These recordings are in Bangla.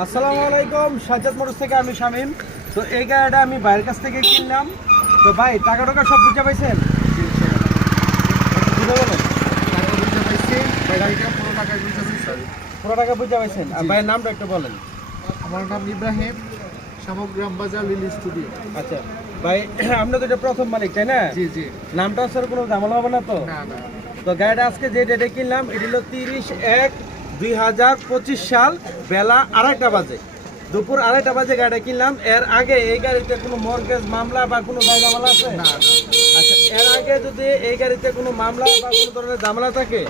আসসালামু আলাইকুম, সাজ্জাদ মোটরস থেকে আমি শামীম। তো এই গাড়িটা আমি ভাইয়ের কাছ থেকে কিনলাম। তো ভাই টাকা টাকা সব বুঝে পাইছেন? বুঝে বলেন, পুরো টাকা বুঝে পাইছেন? আর ভাইয়ের নামটা একটু বলেন। আমার নাম ইব্রাহিম, শামগ্রাম বাজার লিলি স্টুডিও। আচ্ছা ভাই, আপনি তো এটা প্রথম মালিক তাই না? জি জি। নামটা স্যার কোনো ঝামেলা হবে না তো? না না। তো গাড়িটা আজকে যে ডেটে কিনলাম এটি হলো 30/1/2025 সাল, বেলা 2:30 বাজে, দুপুর 2:30 বাজে গাড়িটা কিনলাম। এর আগে এই গাড়িতে কোনো মর্গেজ মামলা বা কোনো ঝামেলা আছে? না না। আচ্ছা, এর আগে যদি এই গাড়িতে কোনো মামলা বা কোনো ধরনের ঝামেলা থাকে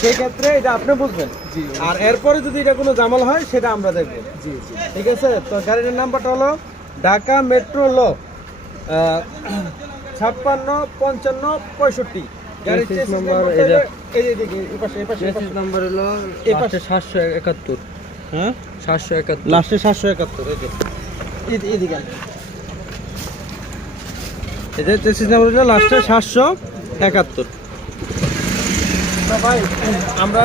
সেই ক্ষেত্রে এটা আপনি বুঝবেন। জি। আর এরপরে যদি এটা কোনো ঝামেলা হয় সেটা আমরা দেখবো। জি জি। ঠিক আছে। তো গাড়ির নাম্বারটা হলো ঢাকা মেট্রো ল 56 55 65। গাড়ির চেসিস নাম্বার এই দিকে এই পাশে চেসিস নাম্বার হলো এই পাশে 771। হ্যাঁ 771 লাস্টে 771। এই দিকে এই যে চেসিস নাম্বার হলো লাস্টে 771। তো ভাই আমরা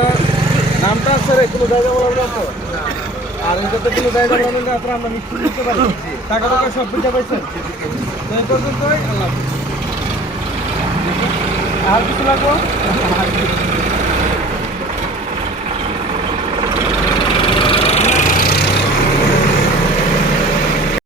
নামটা স্যার কোনো জায়গা বলা তো আর এটাতে কোনো জায়গা বলা নেই, আপনারা আমরা নিশ্চিত নিতে পারি। টাকা টাকা সব বুঝে পাইছেন? তো এই পর্যন্তই, আল্লাহ হাফেজ। আর কিছু লাগবো?